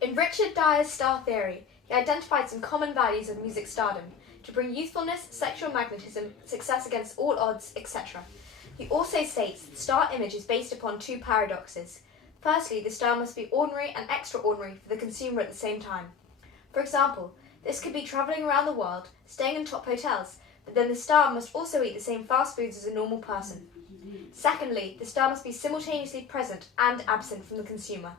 In Richard Dyer's Star Theory, he identified some common values of music stardom to bring youthfulness, sexual magnetism, success against all odds, etc. He also states that the star image is based upon two paradoxes. Firstly, the star must be ordinary and extraordinary for the consumer at the same time. For example, this could be travelling around the world, staying in top hotels, but then the star must also eat the same fast foods as a normal person. Secondly, the star must be simultaneously present and absent from the consumer.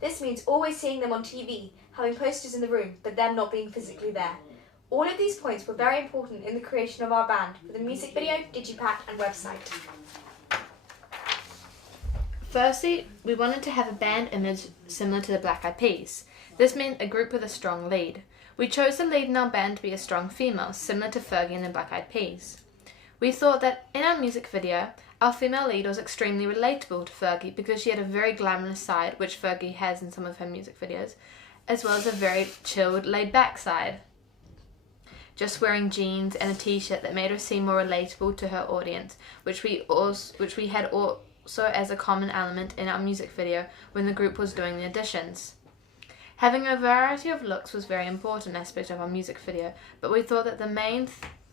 This means always seeing them on TV, having posters in the room, but them not being physically there. All of these points were very important in the creation of our band for the music video, digipack and website. Firstly, we wanted to have a band image similar to the Black Eyed Peas. This meant a group with a strong lead. We chose the lead in our band to be a strong female, similar to Fergie and the Black Eyed Peas. We thought that in our music video, our female lead was extremely relatable to Fergie because she had a very glamorous side, which Fergie has in some of her music videos, as well as a very chilled, laid-back side. Just wearing jeans and a t-shirt that made her seem more relatable to her audience, which we had also as a common element in our music video when the group was doing the auditions. Having a variety of looks was a very important aspect of our music video, but we thought that the main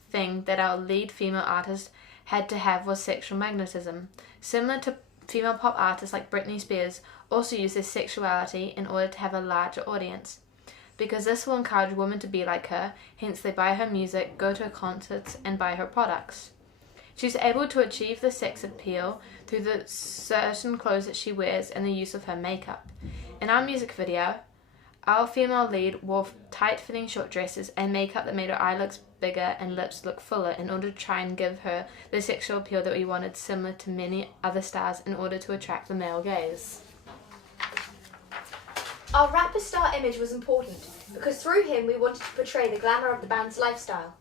thing that our lead female artist had to have was sexual magnetism. Similar to female pop artists like Britney Spears also use their sexuality in order to have a larger audience. Because this will encourage women to be like her, hence they buy her music, go to her concerts, and buy her products. She's able to achieve the sex appeal through the certain clothes that she wears and the use of her makeup. In our music video, our female lead wore tight-fitting short dresses and makeup that made her eye look bigger and lips look fuller in order to try and give her the sexual appeal that we wanted, similar to many other stars, in order to attract the male gaze. Our rapper star image was important because through him we wanted to portray the glamour of the band's lifestyle.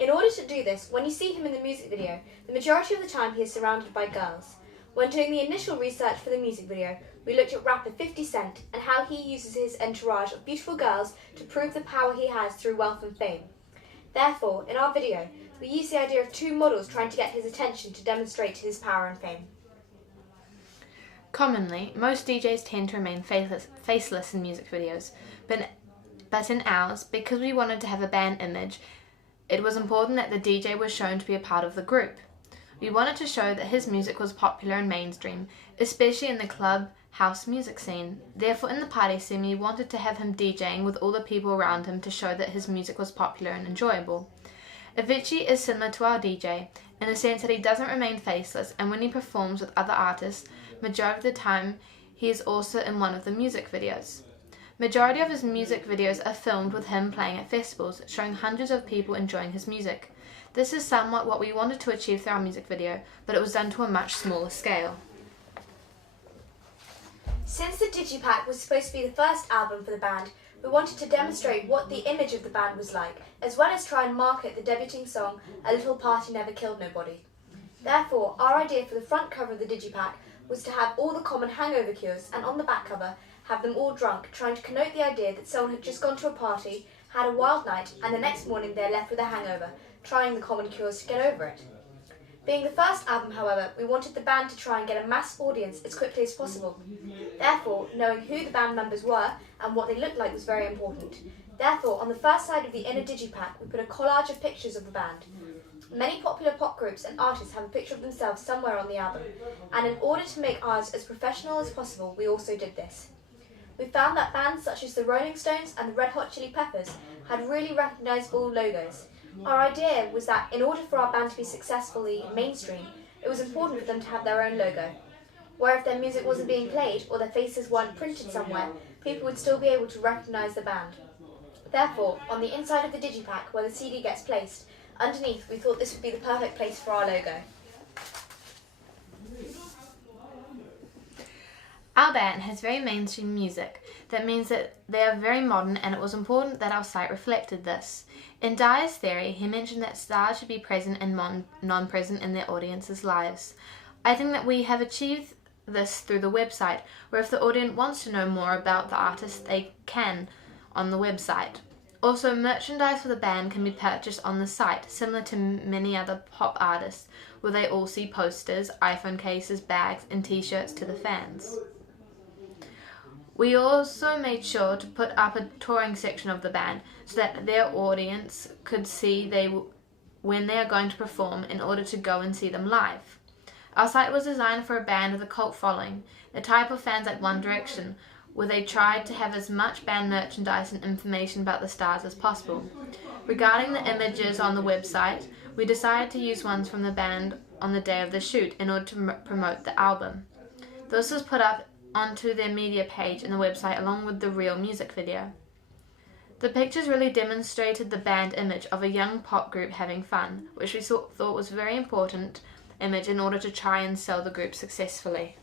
In order to do this, when you see him in the music video, the majority of the time he is surrounded by girls. When doing the initial research for the music video, we looked at rapper 50 Cent and how he uses his entourage of beautiful girls to prove the power he has through wealth and fame. Therefore, in our video, we used the idea of two models trying to get his attention to demonstrate his power and fame. Commonly, most DJs tend to remain faceless in music videos, but in ours, because we wanted to have a band image, it was important that the DJ was shown to be a part of the group. We wanted to show that his music was popular and mainstream, especially in the club house music scene. Therefore, in the party scene, we wanted to have him DJing with all the people around him to show that his music was popular and enjoyable. Avicii is similar to our DJ, in the sense that he doesn't remain faceless, and when he performs with other artists, majority of the time, he is also in one of the music videos. Majority of his music videos are filmed with him playing at festivals, showing hundreds of people enjoying his music. This is somewhat what we wanted to achieve through our music video, but it was done to a much smaller scale. Since the Digipack was supposed to be the first album for the band, we wanted to demonstrate what the image of the band was like, as well as try and market the debuting song, A Little Party Never Killed Nobody. Therefore, our idea for the front cover of the Digipack was to have all the common hangover cures, and on the back cover, have them all drunk, trying to connote the idea that someone had just gone to a party, had a wild night, and the next morning they're left with a hangover, trying the common cures to get over it. Being the first album, however, we wanted the band to try and get a mass audience as quickly as possible. Therefore, knowing who the band members were and what they looked like was very important. Therefore, on the first side of the inner digipack, we put a collage of pictures of the band. Many popular pop groups and artists have a picture of themselves somewhere on the album, and in order to make ours as professional as possible, we also did this. We found that bands such as the Rolling Stones and the Red Hot Chili Peppers had really recognisable logos. Our idea was that in order for our band to be successfully mainstream, it was important for them to have their own logo, where if their music wasn't being played or their faces weren't printed somewhere, people would still be able to recognise the band. Therefore, on the inside of the digipack where the CD gets placed, underneath we thought this would be the perfect place for our logo. Our band has very mainstream music. That means that they are very modern, and it was important that our site reflected this. In Dyer's theory, he mentioned that stars should be present and non-present in their audience's lives. I think that we have achieved this through the website, where if the audience wants to know more about the artist, they can on the website. Also, merchandise for the band can be purchased on the site, similar to many other pop artists, where they all see posters, iPhone cases, bags, and t-shirts to the fans. We also made sure to put up a touring section of the band so that their audience could see when they are going to perform in order to go and see them live. Our site was designed for a band with a cult following, the type of fans like One Direction, where they tried to have as much band merchandise and information about the stars as possible. Regarding the images on the website, we decided to use ones from the band on the day of the shoot in order to promote the album. This was put up onto their media page and the website along with the real music video. The pictures really demonstrated the band image of a young pop group having fun, which we thought was a very important image in order to try and sell the group successfully.